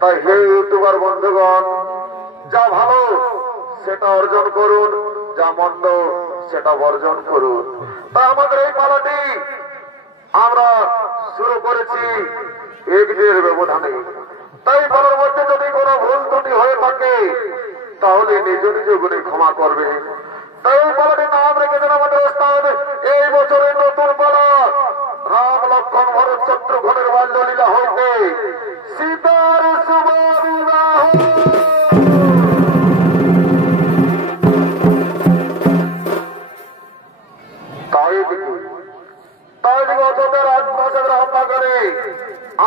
তাই হে ইউটিউবার বন্ধুগণ, যা ভালো সেটা অর্জন করুন, যা মন্দ সেটা বর্জন করুন। তা আমাদের এই পালাটি আমরা শুরু করেছি একদিনের ব্যবধানে। তাই পালার মধ্যে যদি কোনো ভুল ত্রুটি হয়ে থাকে তাহলে নিজ নিজ গুণে ক্ষমা করবে। তাই এই পালাটির নাম রেখেছেন আমাদের ওস্তাদ এই বছরের নতুন পালা রাম লক্ষ্মণ ভরত শত্রুঘ্নের বাল্যলীলা হইতে সীতার শুভ বিবাহ।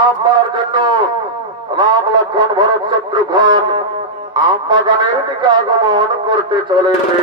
আম পাড়ার জন্য রাম লক্ষ্মণ ভরত শত্রুঘ্ন আম বাগানের দিকে আগমন করতে চলেছে।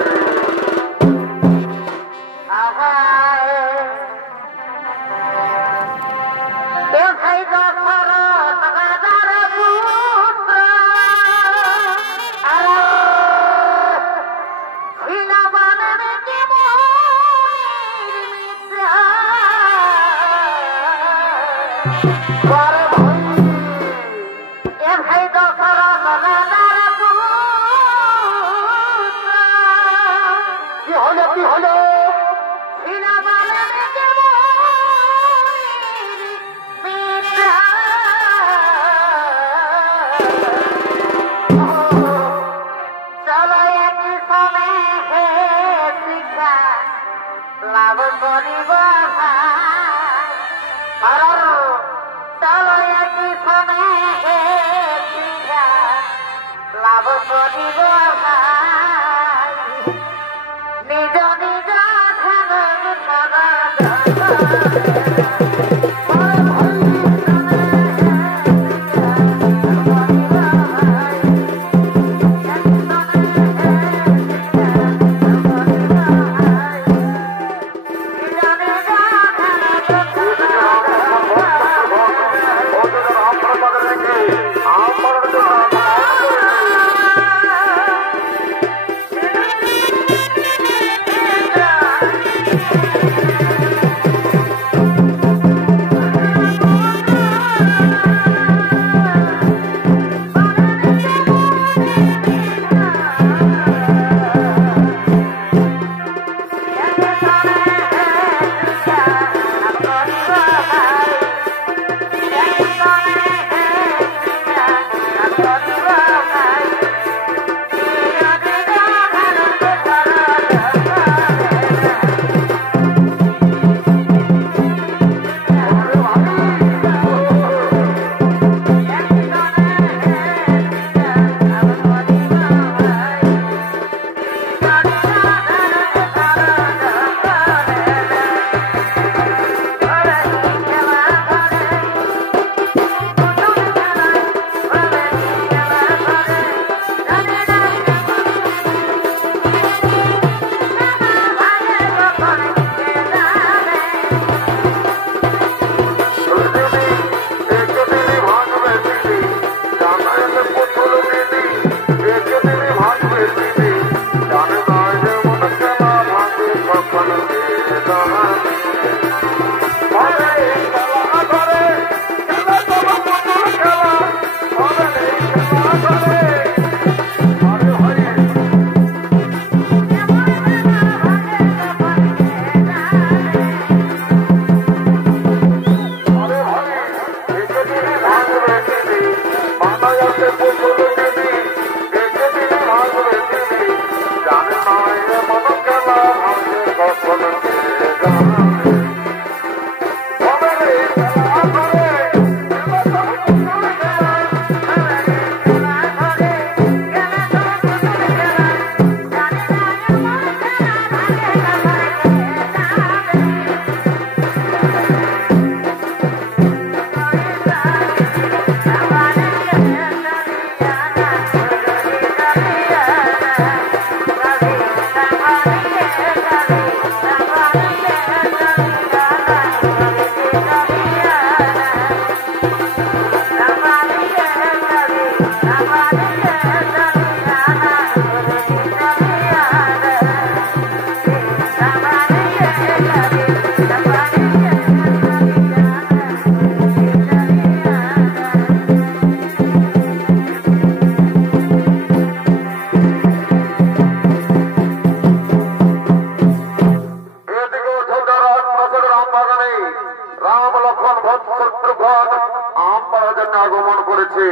করেছে।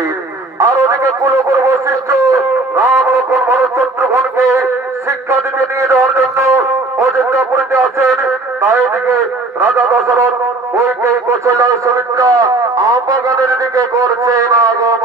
আর ওদিকে কুলগুরু বশিষ্ঠ রাম লক্ষ্মণ ভরত শত্রুঘ্নকে শিক্ষা দিতে নিয়ে যাওয়ার জন্য অযোধ্যাপুরীতে আছেন। তাই এদিকে রাজা দশরথ ওইকে কৌশল্যা সুমিত্রা আমবাগানের দিকে করছেন আগমন।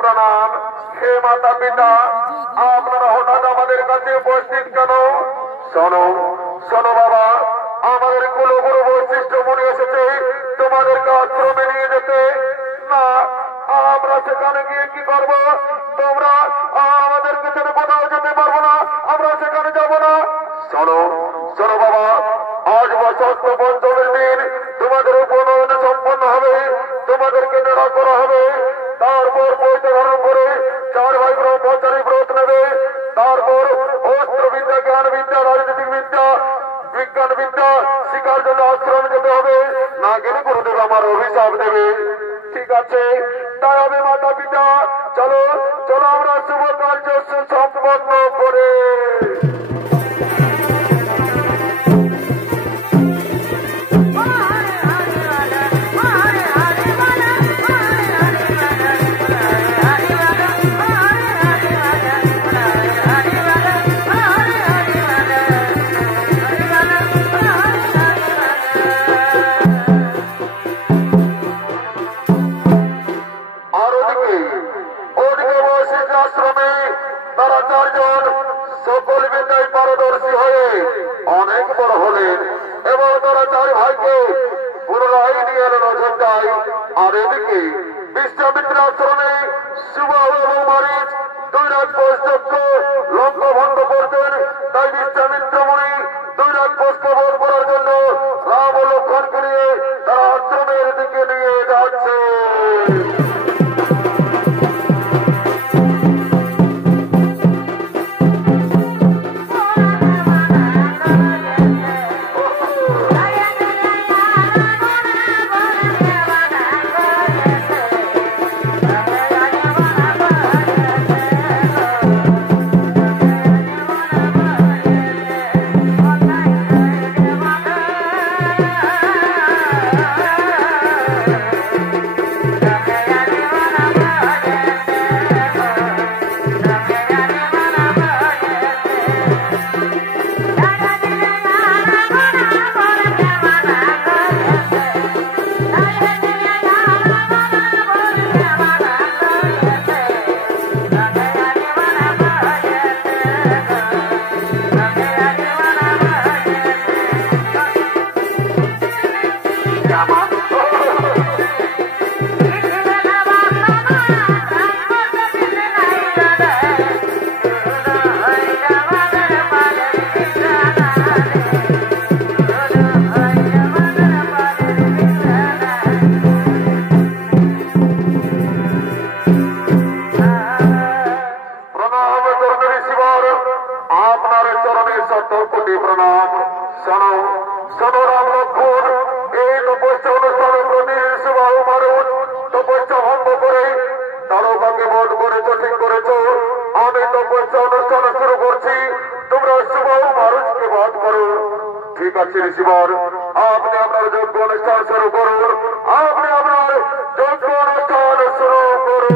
প্রণাম। হে মাতা পিতা, আপনারা হঠাৎ আমাদের কাছে উপস্থিত কেন? শোনো শোনো বাবা, আমাদের কুলগুরু বৈশিষ্ট্য মনে এসেছে তোমাদেরকে আশ্রমে নিয়ে যেতে। না, আমরা সেখানে গিয়ে কি করব? তোমরা আমাদেরকে ছেড়ে কোথাও যেতে পারবো না, আমরা সেখানে যাব না। শোনো শোনো বাবা, আজ বসন্ত পঞ্চমের দিন তোমাদের উপনয়ন সম্পন্ন হবে, তোমাদেরকে নেড়া করা হবে। তারপর পৈতে ধারণ করে 4 ভাই ব্রহ্মচারী ব্রত নেবে। তারপর অস্ত্র বিদ্যা, জ্ঞান বিদ্যা, রাজনৈতিক বিদ্যা, বিজ্ঞান বিদ্যা শিকার জন্য আশ্রম যেতে হবে, না গেলে গুরুদেব আমার অভিশাপ দেবে। ঠিক আছে, তাই হবে মাতা পিতা, চলো চলো আমরা শুভ কার্য সম্পন্ন করে। সকল বিদ্যায় পারদর্শী হয়ে অনেক বড় হলেন এবং তারা 4 ভাইকে পুনরায় নিয়ে এলেন অযোধ্যায়। আর এদিকে বিশ্বামিত্র আশ্রমে সুবাহু এবং মারিচ 2 রাজপুষ্যজ্ঞ লঙ্ঘভঙ্গ করতেন। তাই বিশ্বামিত্র মুনি 2 রাজপুষ্য বধ করার জন্য রাম ও লক্ষ্মণকে নিয়ে তারা আশ্রমের দিকে নিয়ে যাচ্ছে। ঠিক আছে ঋষিবর, আপনি আপনার যোগ্য অনুষ্ঠান শুরু করুন, আপনি আপনার যোগ্য অনুষ্ঠান শুরু করুন।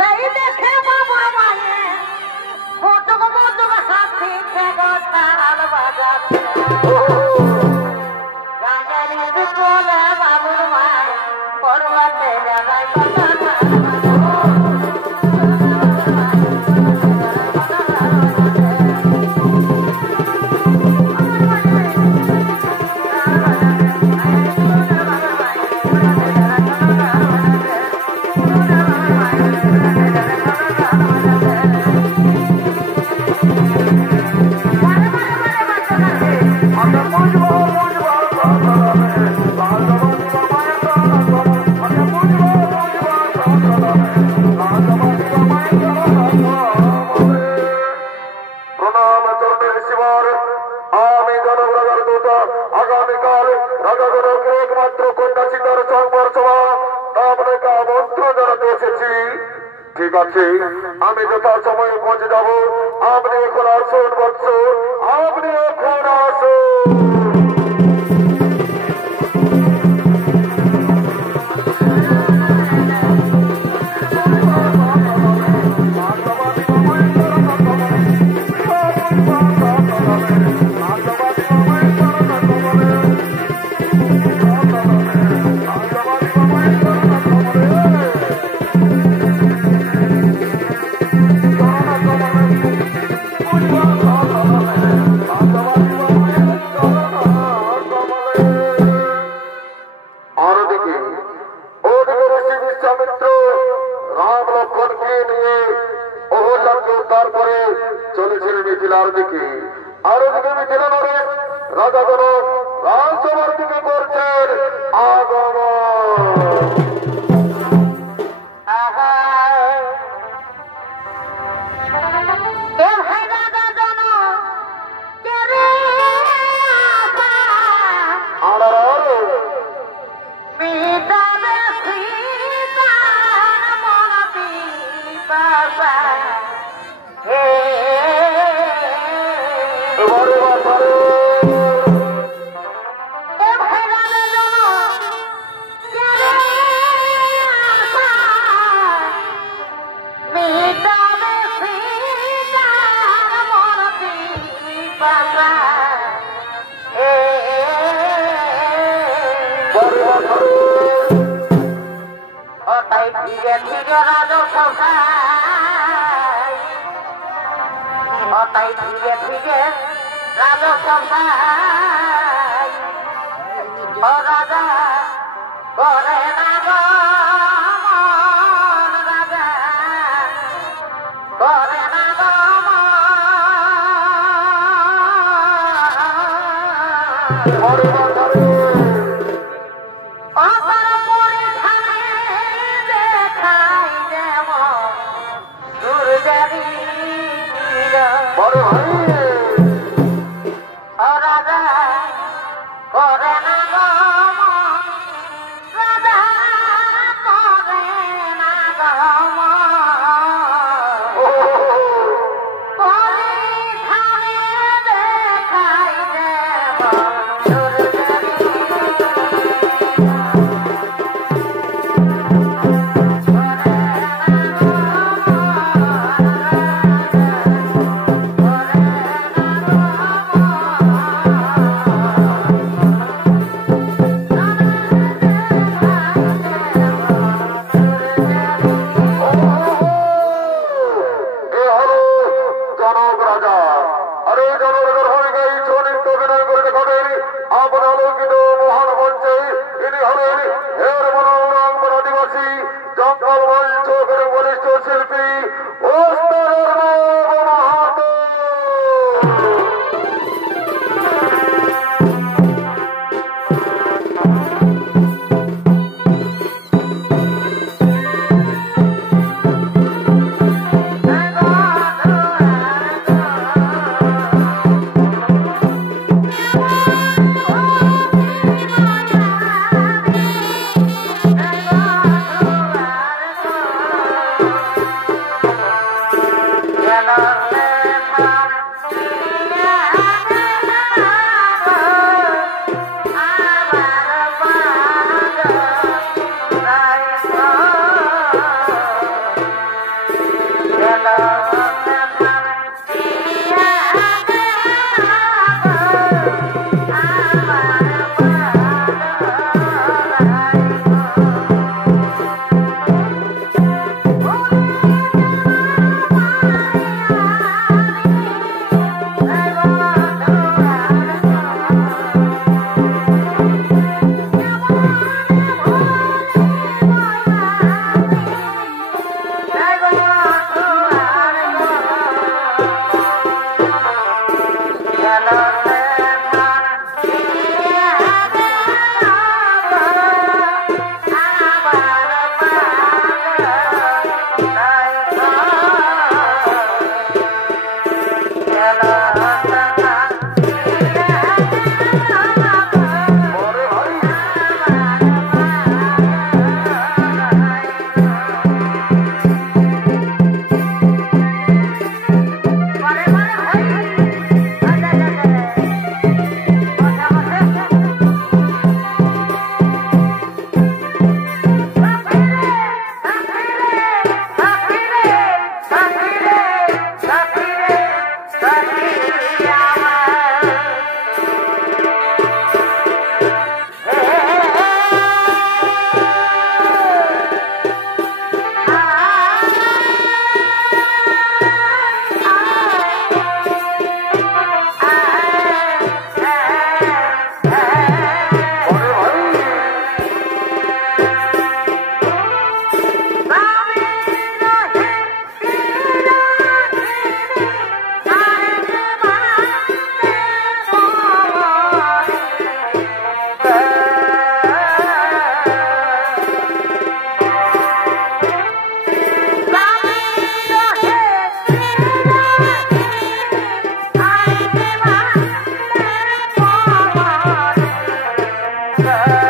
সেই দেখে বাবা মায়ে মোটক মোটক হাসি তাল বাজাচ্ছে গাজারি বলে বাবুর মায় পরবাতে জানাই কথা আগামীকাল রাজাগণকে একমাত্র কন্যা সীতার সংবর্ষমা আপনাকে আমন্ত্রণ জানাতে এসেছি। ঠিক আছে, আমি যথা সময়ে পৌঁছে যাব। আপনি এখন আসুন বৎস, আপনি এখন আসুন। তারপরে চলেছিল মিথিলার দিকে, আর ওদিকে মিথিলা নরেশ রাজাগণ রাজসভার দিকে করছেন আগমন। ধীরে ধীরে রাজসভায়, তাই ধীরে ধীরে রাজসভায় ও রাজা করে না গো রাজা করে না গো রাজা করে না গো রাজা Thank you.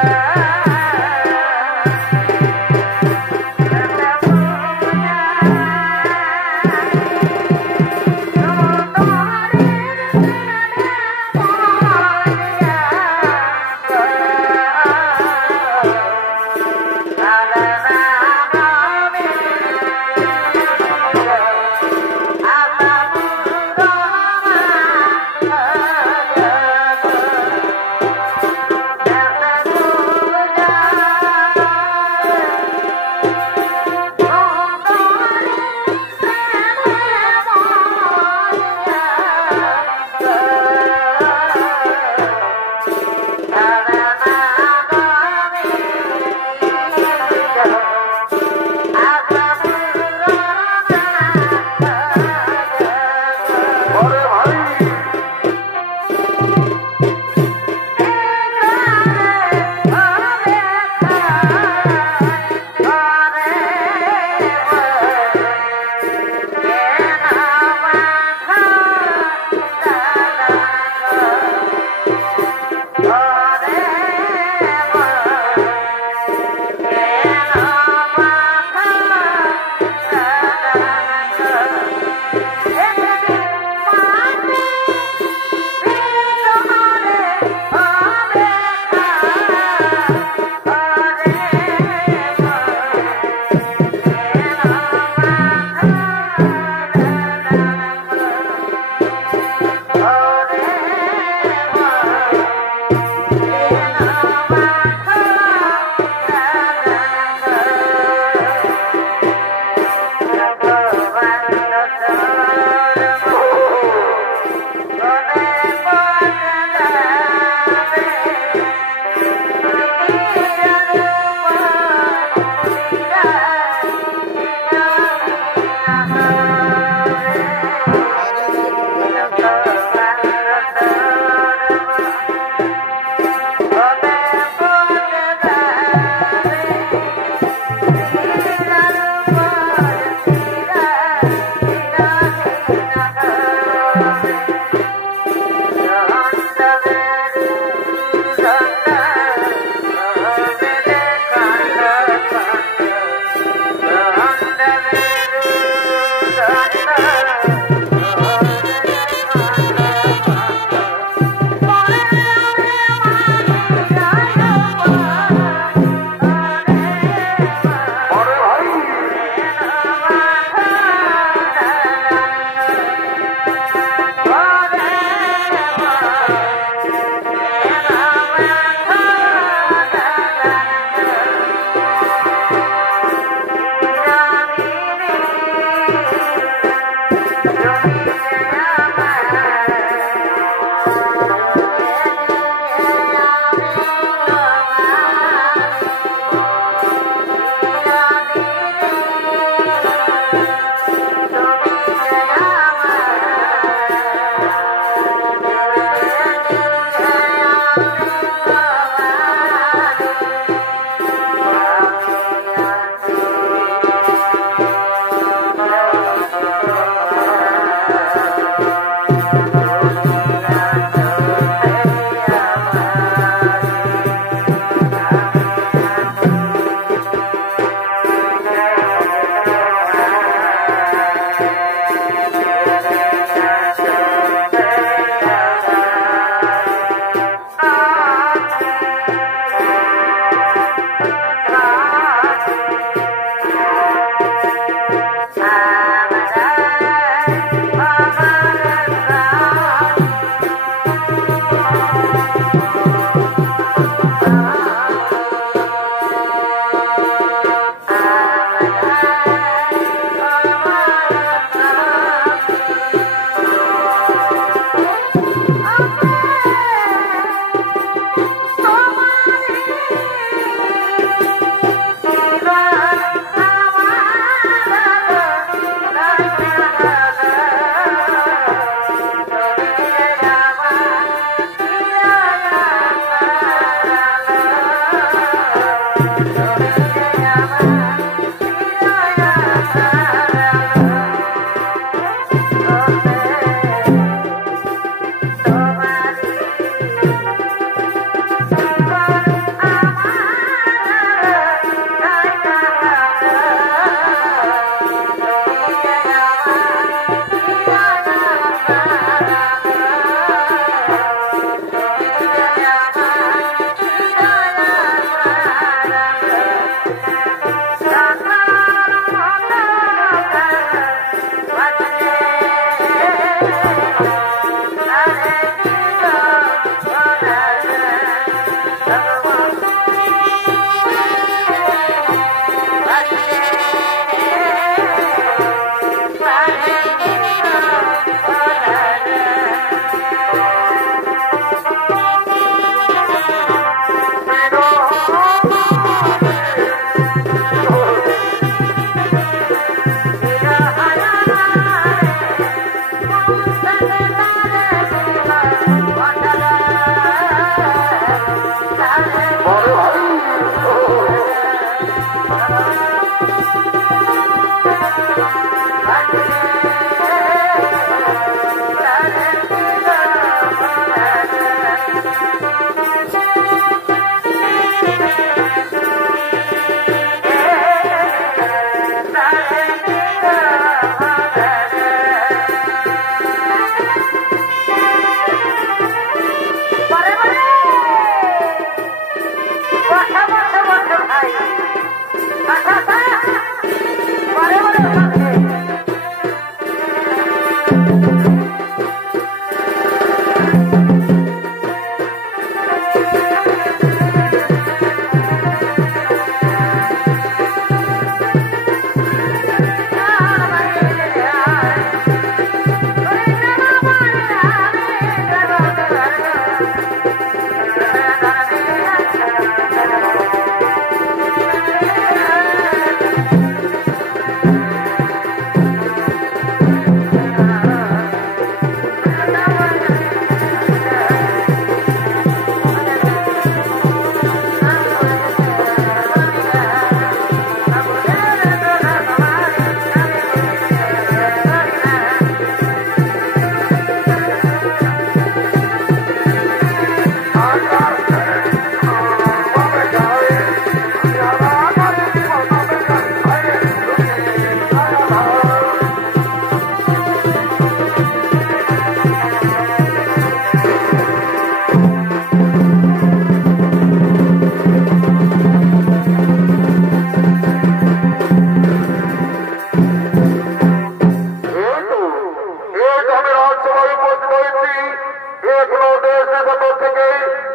আরে ভাই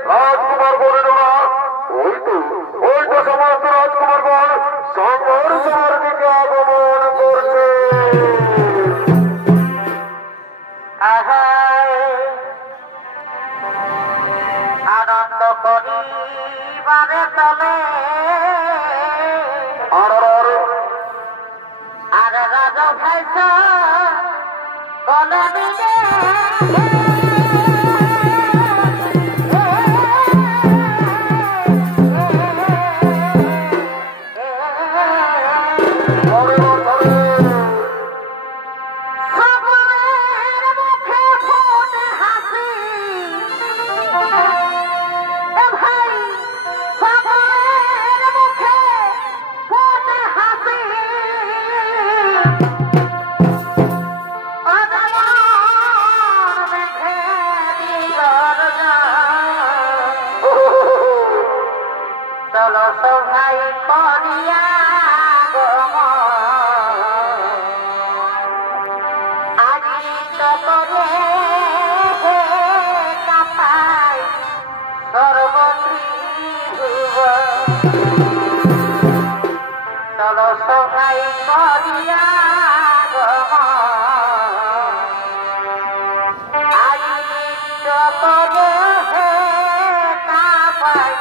রাজকুমার বলেরা ওই তো সমস্ত রাজকুমারগণ সংঘর্ষের দিকে আগমন করছে। আনন্দ করিবারে তলে আরে রাজা ভাইস বলে দিলে চলো সবাই করিয়া আজি তো করে কাপাই সর্বত্রী চলো সবাই করিয়া আজি তো করে কাপাই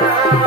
Thank you.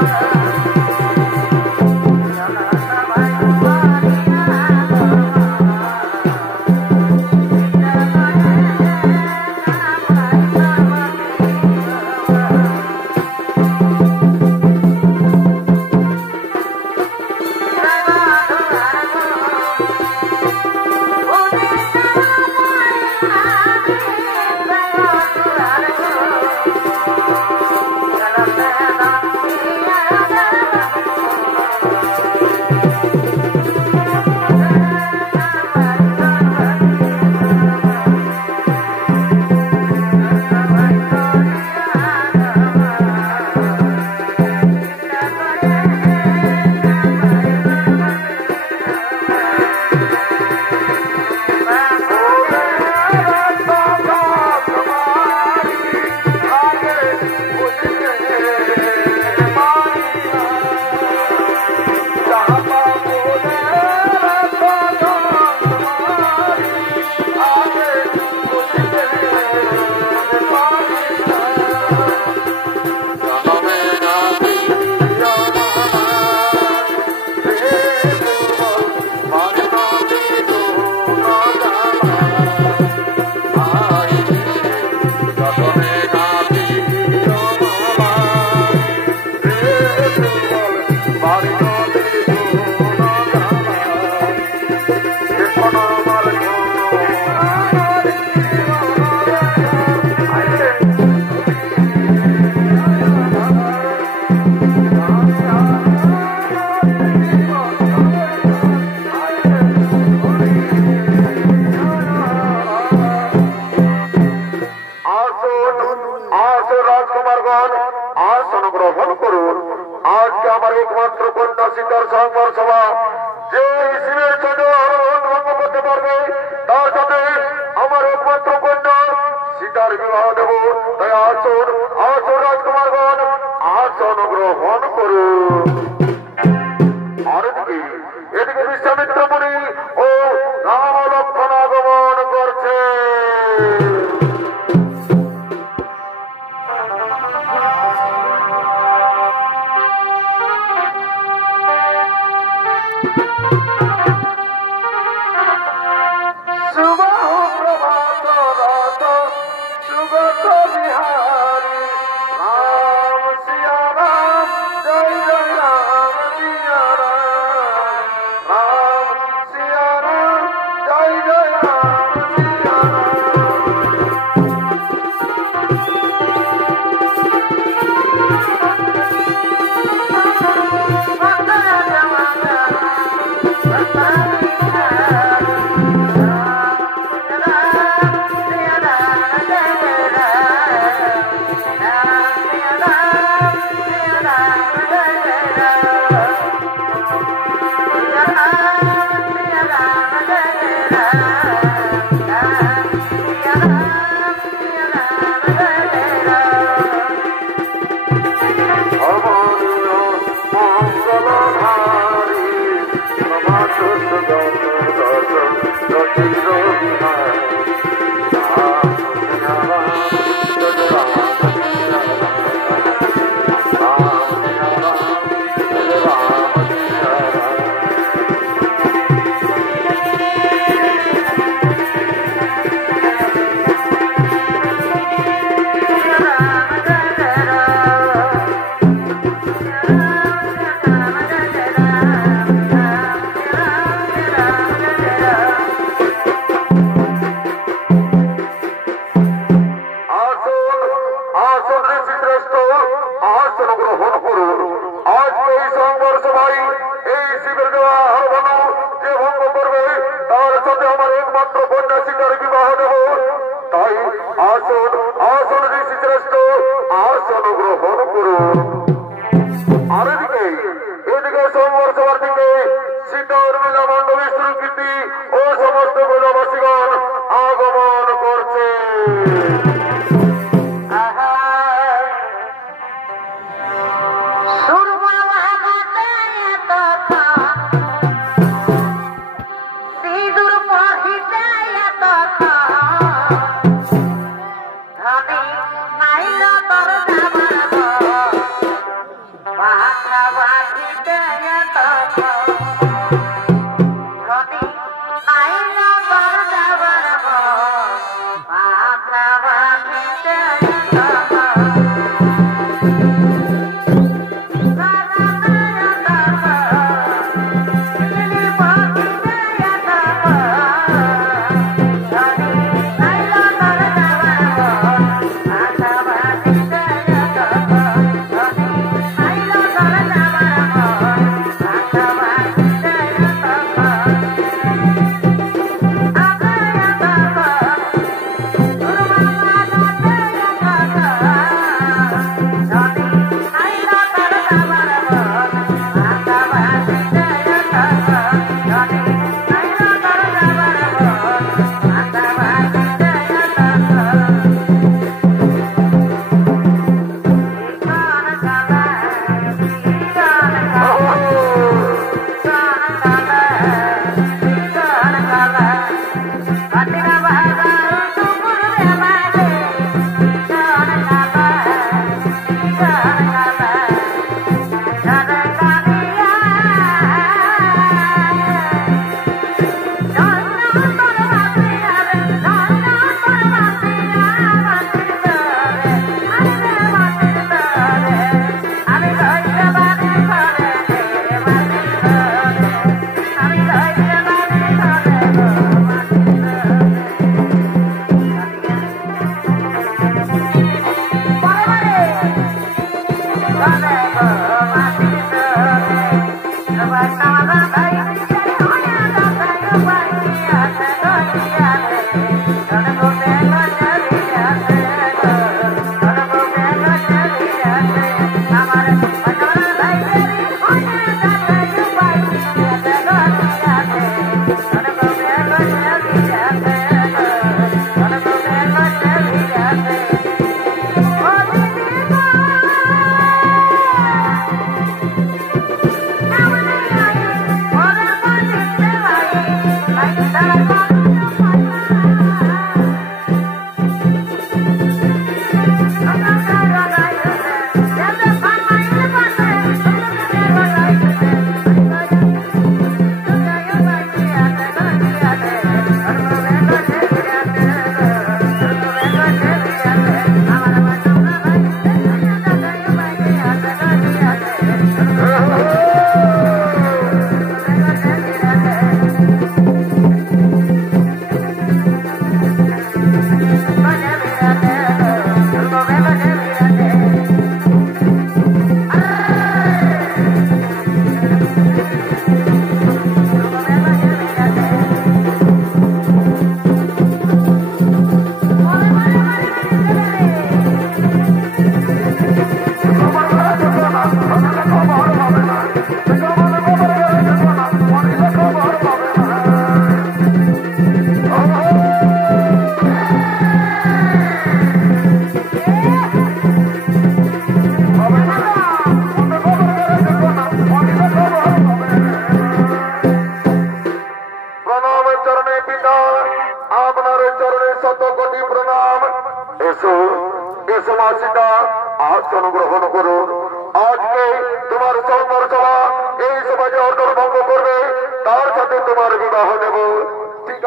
আজকে আমার একমাত্র কন্যা সীতার সংবর সভা যে শিবের জন্য ভঙ্গ করতে পারবে তার সাথে আমার একমাত্র কন্যা সীতার বিবাহ দেব। তাই আসুন আসুন রাজকুমারগণ, আসন গ্রহণ করুন। আর এদিকে বিশ্বামিত্র মুনি ও রাম লক্ষ্মণ আগমন করছে।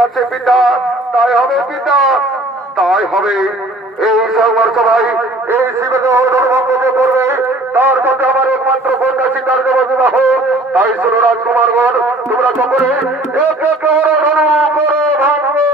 আছে পিতা, তাই হবে পিতা, তাই হবে। এই সংবাদ সবাই এই শিবের ধর্মভঙ্গ যে করবে তার সাথে আমার একমাত্র কন্যা সীতার দেব বিবাহ। তাই শুনো রাজকুমারগণ, তোমরা সকলে এক এক করে ধর্ম করো ভাঙবে।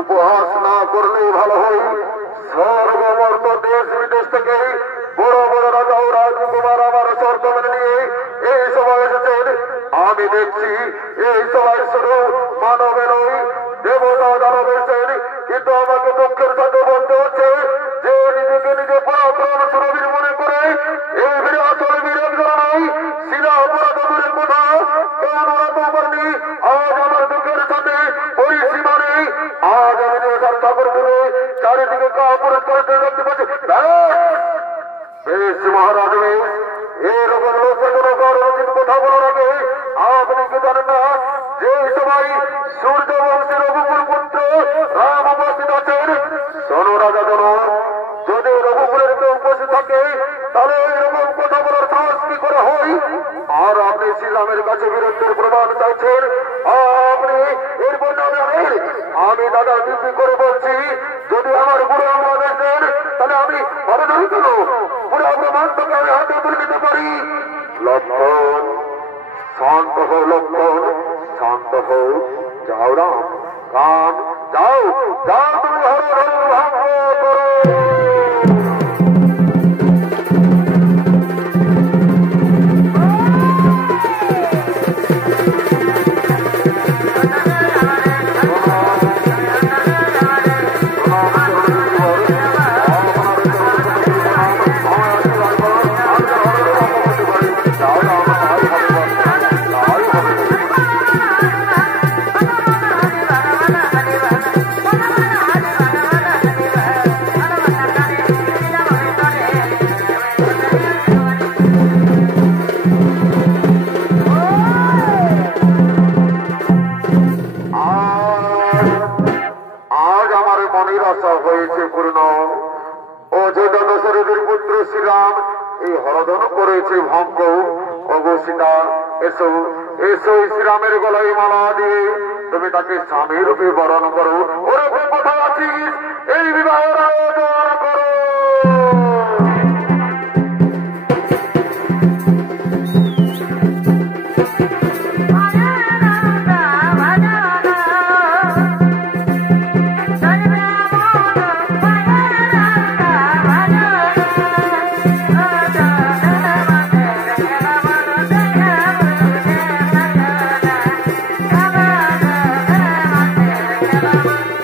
উপহাস না করলেই ভালো হয়। সর্বমর্ত দেশ বিদেশ থেকে বড় বড় রাজা ও রাজকুমার আমার শর্ত মেনে নিয়ে এই সভায় এসেছেন। আমি দেখছি এই সভায় শুধু মানবে নয়, দেবতা দানব এসেছেন। কিন্তু আমাকে দুঃখের সাথে বলতে হচ্ছে যে নিজেকে নিজে পরাক্রম সুরবীর মনে করে এই ভিড়ে আসলে বিরোধ করা নয়, সিধা অপরাধ দূরের কথা কেন ওরা তো পারেনি। আজ আমার দুঃখের সাথে পরিসীমা নেই। আজ আমি দেশার ঠাকুর করে চারিদিকে কাপুরুষ করে দেখতে পাচ্ছি। বেশ মহারাজ, এরকম লোকের কোনো গৌরবচিত কথা বলার আগে আপনি কি জানেন না যে সবাই সূর্যবংশের রঘুকুল পুত্র রাম উপস্থিত আছেন? শোনো রাজা জন, যদি রঘুকুলের কেউ উপস্থিত থাকে তাহলে এরকম কথা বলার সাহস কি করে হয়? আর আপনি শ্রীরামের কাছে বীরত্বের প্রমাণ চাইছেন? আপনি এরপর না জানেন? আমি দাদা বিক্রি করে বলছি, যদি আমার বুড়ো আমরা দেখেন তাহলে আমি ভালো নই কেন? পুরো প্রমাণটাকে আমি হাতে তুলে নিতে পারি। লক্ষণ, শান্ত হও লক্ষণ, শান্ত হও। যাও রাম, কাম, যাও যাও, তুমি হর হর ভাঙ্গ করো। শ্রীরামের গলায় মালা দিয়ে তুমি তাকে স্বামী রূপে বরণ করো। ওরকম কোথায় আছিস? এই বিবাহের আয়োজন করো।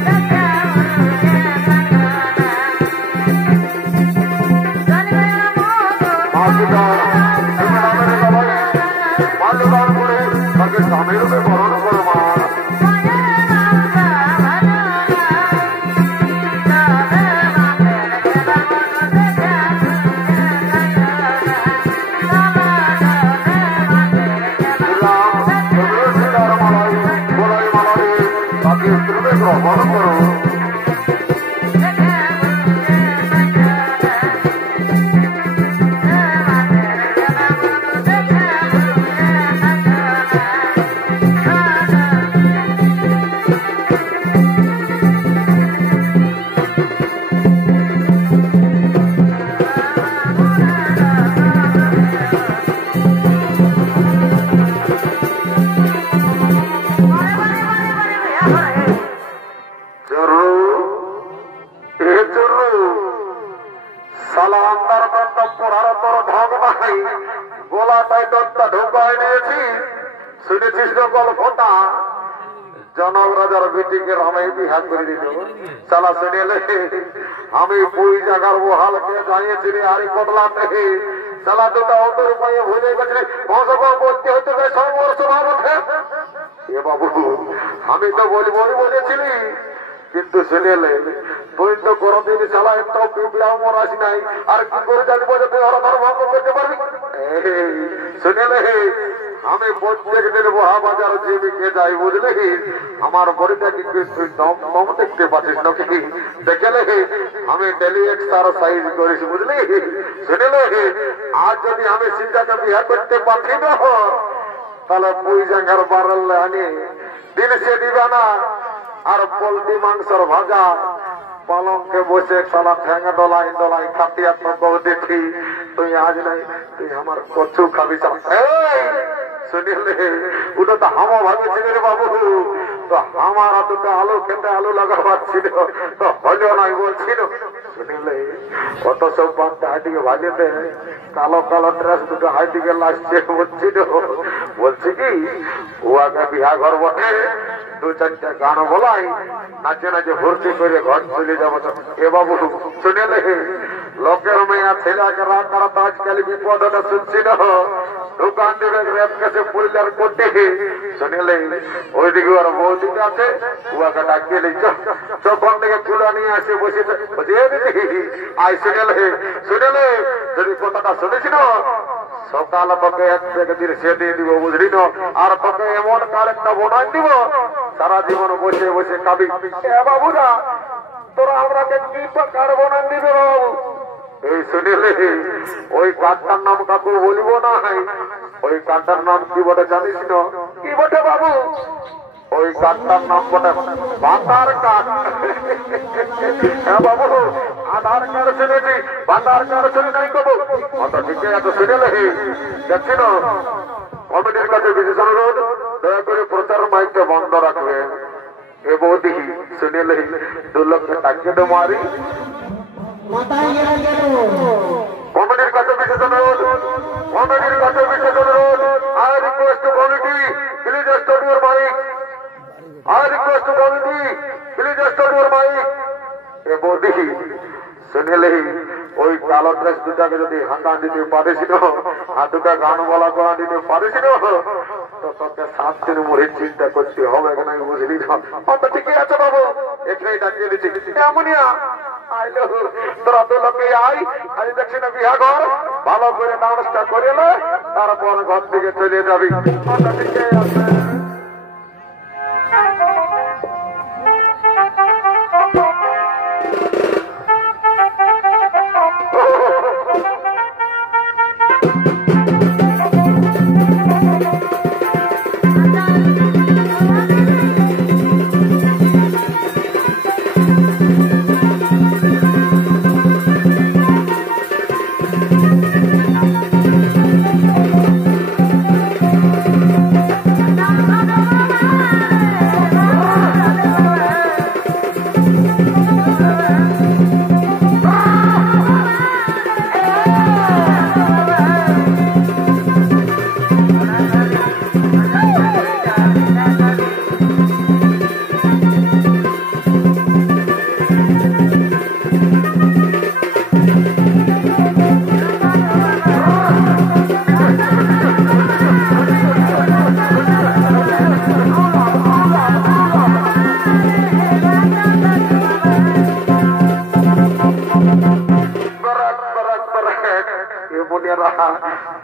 Thank you. রাস্তা ঢোকায় নিয়েছি। শুনেছিস তো গল্পটা, জনক রাজার বেটিকে আমি বিহা করে দিল। চালা শুনেলে আমি বই জাগার বহালকে জানিয়েছি রে আরে বদলাতে চালা দুটা অন্তর পায়ে ভুলে গেছে মহাসভা করতে হতে সভা ওঠে। এ বাবু আমি তো বলেছিলি, কিন্তু শুনেলে তুই তো কোনদিন চালা একটাও বিরামর আসি নাই, আর কি করে জানবো যে তুই হরধর ভঙ্গ করতে পারবি? শুনেলে আমি প্রত্যেক দিন মহাবাজার জীবিকে যাই, বুঝলি? আমার বড়িটা কি তুই দম দেখতে পাচ্ছিস নাকি? দেখলে আমি ডেলি এক্সারসাইজ করিস, বুঝলি? শুনেলে আজ যদি আমি সিদ্ধাকে বিয়ে করতে পারছি না, তাহলে পুই জাঙ্গার বাড়লে আনি দিন সে দিবে না। আর পোল্ট্রি মাংসর ভাজা পালংকে বসে সালা ঠ্যাঙা ডলাই ডলাই খাটিয়া তো দেখি তুই আজ নাই, তুই আমার কচু খাবি। শুনিলে ওটা তো হামা ভাবেছিল রে বাবু, তো আমার দুটো আলু খেতে আলু লাগাবার ছিল, তো হলো নাই বলছিল। শুনিলে কত সব বাচ্চা হাইটিকে ভাজেতে কালো কালো ড্রেস দুটো হাইটিকে লাগছে বলছিল। বলছি কি ও আগে বিহা ঘর বটে, দু চারটা গান বলাই নাচে নাচে ভর্তি করে ঘর চলে যাবো। এ বাবু শুনেলে লোকের মেয়া ছেলেকে রাত রাত আজকাল বিপদটা শুনছিল, দোকান দেবে রেপ কাছে পরিলার করতে। শুনেলে ওইদিকে ওর বৌদিকে আছে, উহাকে ডাকিয়ে নিচ্ছ তখন থেকে কুলা নিয়ে আসে বসে আই। শুনেলে যদি কথাটা শুনেছিল সকাল তোকে এক থেকে দিন সে দিয়ে দিব, বুঝলি না? আর তোকে এমন কারেক্টটা বোনাই দিব সারা জীবন বসে বসে কাবি। বাবুরা তোরা আমরাকে কি কার বোনাই দিবে বাবু? এই শুনিলে ওই কার্ডটার নাম কাকু বলিব না, ওই কার্ডটার নাম কি বটে জানিস না? কি বটে বাবু? ওই কার্ডটার নাম বটে আধার কার্ড। হ্যাঁ বাবু, আধার কার্ড শুনেছি, আধার কার্ড শুনে নাই কবু। ঠিক আছে শুনেলে দেখছি না কমিটির কাছে বিশেষ অনুরোধ, দয়া করে প্রচার মাইকটা বন্ধ রাখবেন। এ বৌদি শুনেলে 2 লক্ষ টাকা তো মারি। কমিটির কাছে বিশেষ অনুরোধ, কমিটির কাছে বিশেষ অনুরোধ। I request to committee please start your mic. I request to committee please start your mic. এ বৌদি শুনেলে ওই কালো ড্রেস দুটাকে যদি হাঁকা দিতে পারেছিল আর দুটা গান বলা করা দিতে পারেছিল, তো তোকে 7 দিন মরে চিন্তা করতে হবে না, বুঝলি? ঠিকই আছে বাবু, এখানেই ডাকিয়ে দিচ্ছি। এমনিয়া আইলো তোরা তো লোকে আই, আজ দেখছি না বিহা ঘর ভালো করে ডান্সটা করে নে, তারপর ঘর থেকে চলে যাবি। ঠিকই আছে।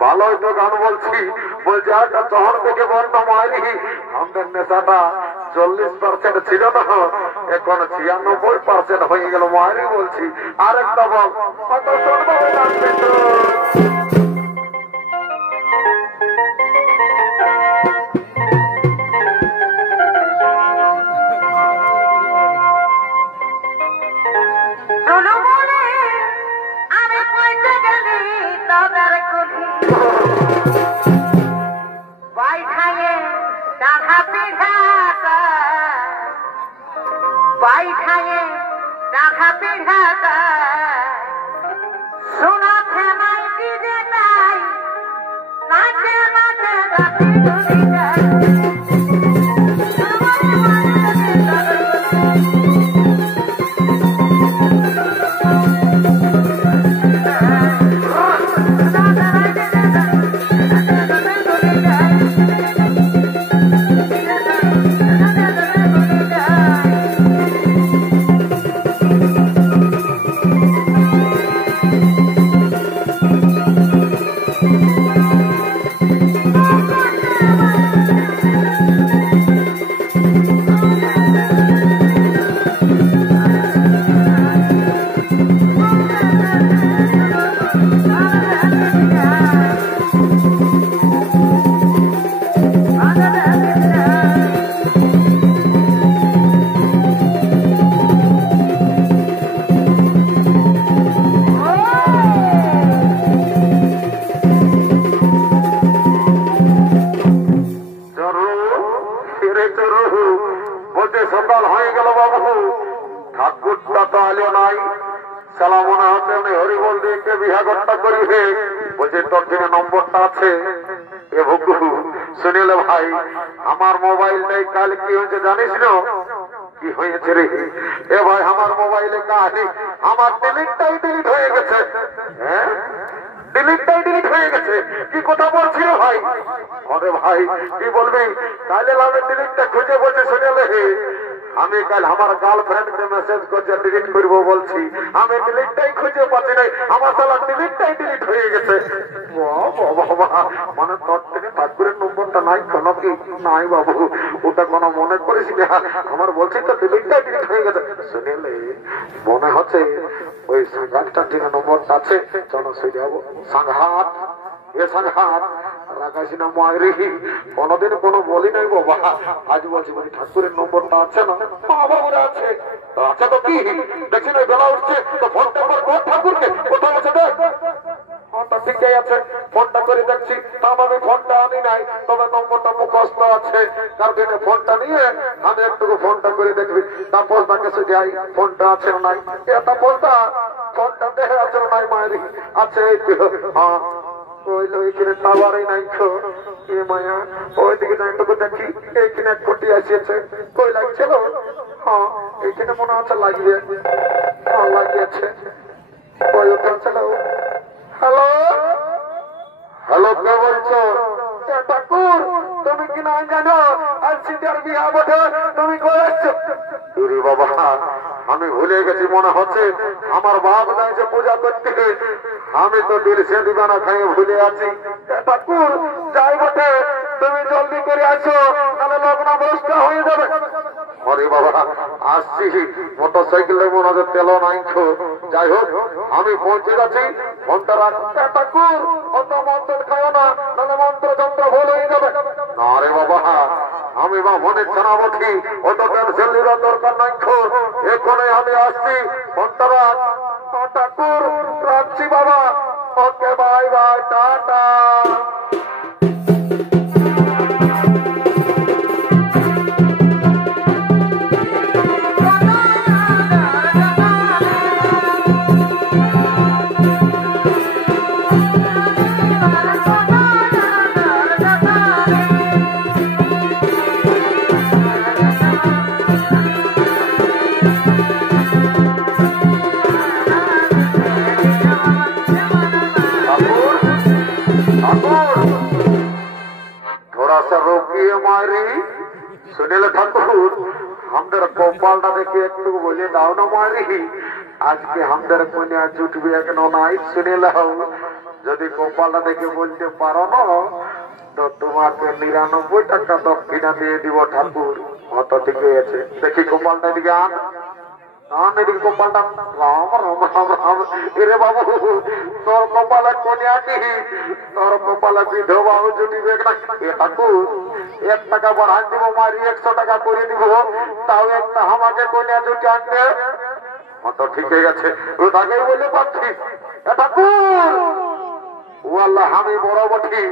ভালোই তো গান বলছি, বলছি একটা শহর থেকে বর্ণ মাইনি আমাদের নেশাটা 40% ছিল না, এখন 96% হয়ে গেল মাইনি বলছি। আরেকটা বল बैठाए राखा पीढ़ा सुना थे नाई नाचे सुनील भाई हमार मोबाइल नहीं कल की हो जानिस न কি হয়েছে রে এ ভাই আমার মোবাইলে কাহিনী আমার ডিলিট হয়ে গেছে হ্যাঁ ডিলিট হয়ে গেছে কি কথা বলছিল ভাই আরে ভাই কি বলবি তাহলে আমি ডিলিটটা খুঁজে বলতে শুনেলে আমি কাল আমার গার্লফ্রেন্ডকে মেসেজ করতে ডিলিট করব বলছি আমি ডিলিটটাই খুঁজে পাচ্ছি না আমার শালা ডিলিটটাই ডিলিট হয়ে গেছে বাবা মানে তোর থেকে ঠাকুরের নম্বরটা নাই কোনো কি নাই বাবু ওটা কোনো মনে করিস না আমার বলছি তো ডিলিটটাই ডিলিট হয়ে গেছে শুনেলে মনে হচ্ছে ওই সাংঘাতটা টিনের নম্বরটা আছে চলো সে যাবো সাংঘাত এ সাংঘাত রাখাইছি না মায়েরি কোনোদিন কোনো বলি নাই বাবা আজ বলছি বলি ঠাকুরের নম্বরটা আছে না বাবা আছে আছে তো কি দেখছি না বেলা উঠছে তো ফোনটা আমার কোন ঠাকুরকে কোথায় আছে দেখ ফোনটা ঠিকই আছে ফোনটা করে দেখছি তাও আমি ফোনটা আনি নাই তবে নম্বরটা মুখস্থ আছে তার জন্য ফোনটা নিয়ে আমি একটু ফোনটা করে দেখবি তারপর তাকে সে যাই ফোনটা আছে না নাই তারপর ফোনটা দেখে আছে না নাই মায়েরি আছে হ্যাঁ ওইখানে টাওয়ারই নাই এ মায়া ওইদিকে যাইটুকু দেখি এইখানে এক কোটি আসিয়েছে কই লাগছিল হ্যাঁ এইখানে মনে হচ্ছে লাগবে হ্যাঁ লাগিয়েছে ওই ছিল হ্যালো হ্যালো কে বলছো ঠাকুর তুমি কি না জানো আর সিটার বিয়া বটে তুমি করেছো বাবা আমি ভুলে গেছি মনে হচ্ছে আমার বাপ নাই যে পূজা করতে আমি তো দিল সে দিবানা খাইয়ে ভুলে আছি ঠাকুর যাই বটে তুমি জলদি করে আসো তাহলে লগ্ন ভ্রষ্ট হয়ে যাবে আরে বাবা আসছি মোটরসাইকেলের মনে হচ্ছে তেল নাই যাই হোক আমি পৌঁছে যাচ্ছি ফোনটা রাখ ঠাকুর অত মন্ত্র খাও না তাহলে মন্ত্র যন্ত্র ভুল হয়ে যাবে না রে বাবা আমি বা মনে ছানাবঠি অত ক্যান্সেল নেওয়ার দরকার নাই এখনই আমি আসছি ফোনটা রাখ ঠাকুর রাখছি বাবা okay bye bye tata Sunil Thakur हमদের কপালটা দেখে একটু বলে দাও না মারি আজকে আমাদের কন্যা জুটবে কেন নাই শুনে নাও যদি কপালটা দেখে বলতে পারো না তো তোমাকে ৯৯ টাকা দক্ষিণা দিয়ে দিব ঠাকুর অত ঠিকই আছে দেখি কপালটা দিকে আন এদিকে কপালটা রাম রাম রাম রাম এরে বাবু তোর কপালে কন্যা কি তোর কপালে বিধবা জুটিবে না এ ঠাকুর ১ টাকা বাড়াই দিব মারি ১০০ টাকা করে দিব তাও একটা আমাকে কন্যা জুটি আনবে অত ঠিকই আছে ও তাকেই বলে পাচ্ছি এ ঠাকুর ও আল্লাহ আমি বড় বটি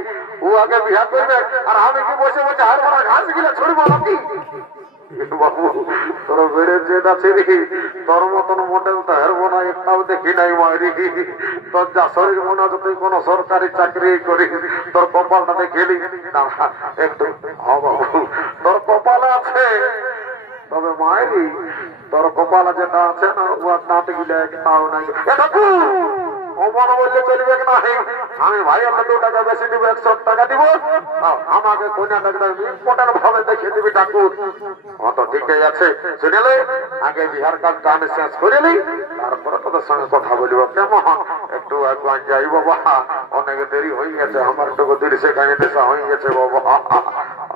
ও আগে বিয়া করবে আর আমি কি বসে বসে হার মারা ঘাস গিলা ছড়বো নাকি বাবু তোর বেড়ে যে আছে রে তোর মতন মডেল তো হেরবো না একটাও দেখি নাই মারি তোর যা শরীর মনে হচ্ছে তুই কোনো সরকারি চাকরি করিস তোর কপালটা দেখেলি না একটু বাবু তোর কপালে আছে তবে মায়েরি তোর কপালে যেটা আছে না ও দাঁত গিলে একটাও নাই মনে বললে চলবে না আমি ভাই আমরা 2 টাকা বেশি দিব 100 টাকা দিব আমাকে কন্যাটাকে ইম্পর্টেন্ট ভাবে দেখিয়ে দিবি ঠাকুর অত ঠিকই আছে শুনেলে আগে বিহার কাজটা আমি শেষ করে নিই তারপরে তোদের সঙ্গে কথা বলবো কেমন একটু একবার যাই বাবা অনেক দেরি হয়ে গেছে আমার একটু দেরি সেখানে নেশা হয়ে গেছে বাবা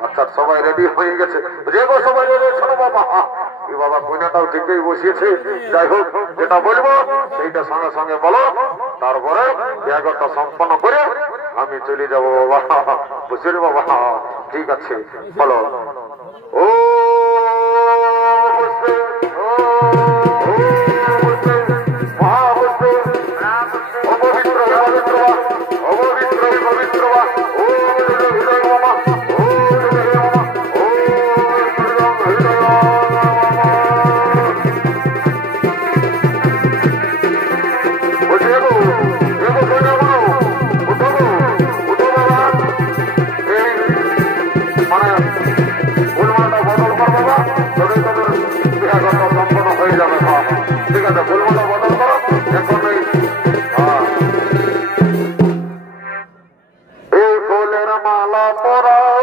আচ্ছা সবাই রেডি হয়ে গেছে যে গো সবাই রেডি শোনো বাবা কি বাবা কন্যাটাও ঠিকই বসিয়েছে যাই হোক যেটা বলবো সেইটা সঙ্গে সঙ্গে বলো তারপরে বিয়াগরটা সম্পন্ন করে আমি চলে যাবো বাবা বুঝলি বাবা ঠিক আছে বলো ও ঠিক আছে ফুলমালা বদল করো এখন এই ফুলের মালা পরাও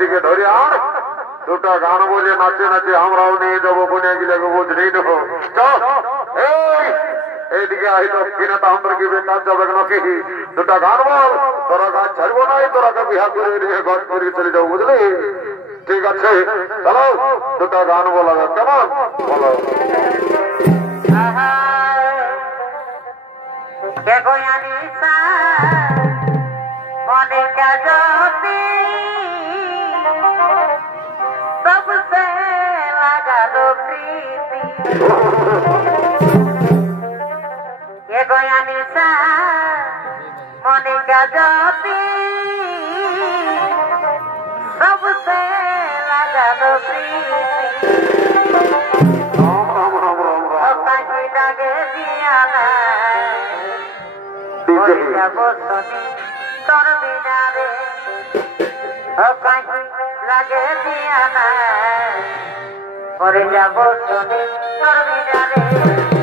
দিকে ধরে আর 2টা গান বলে নাচে নাচে আমরাও নিয়ে যাবো কোনে গিলে বুঝলেই নেবো এইদিকে আহিত কিনে তো আমরা কি বেকার যাবে নাকি 2টা গান বল তোরা গান ছাড়বো নাই তোরাকে বিহা করে নিয়ে ঘর করে চলে যাবো বুঝলি ঠিক আছে চলো 2টা গান বলা কেমন বলো सबसे लगा लो प्रीति ये गोया निशा मोनिका ज्योति सबसे लगा लो प्रीति कहीं लगे दिया बोसनी तोर बिना रे कहीं लगे दिया ना और जब सुनी कर भी जाने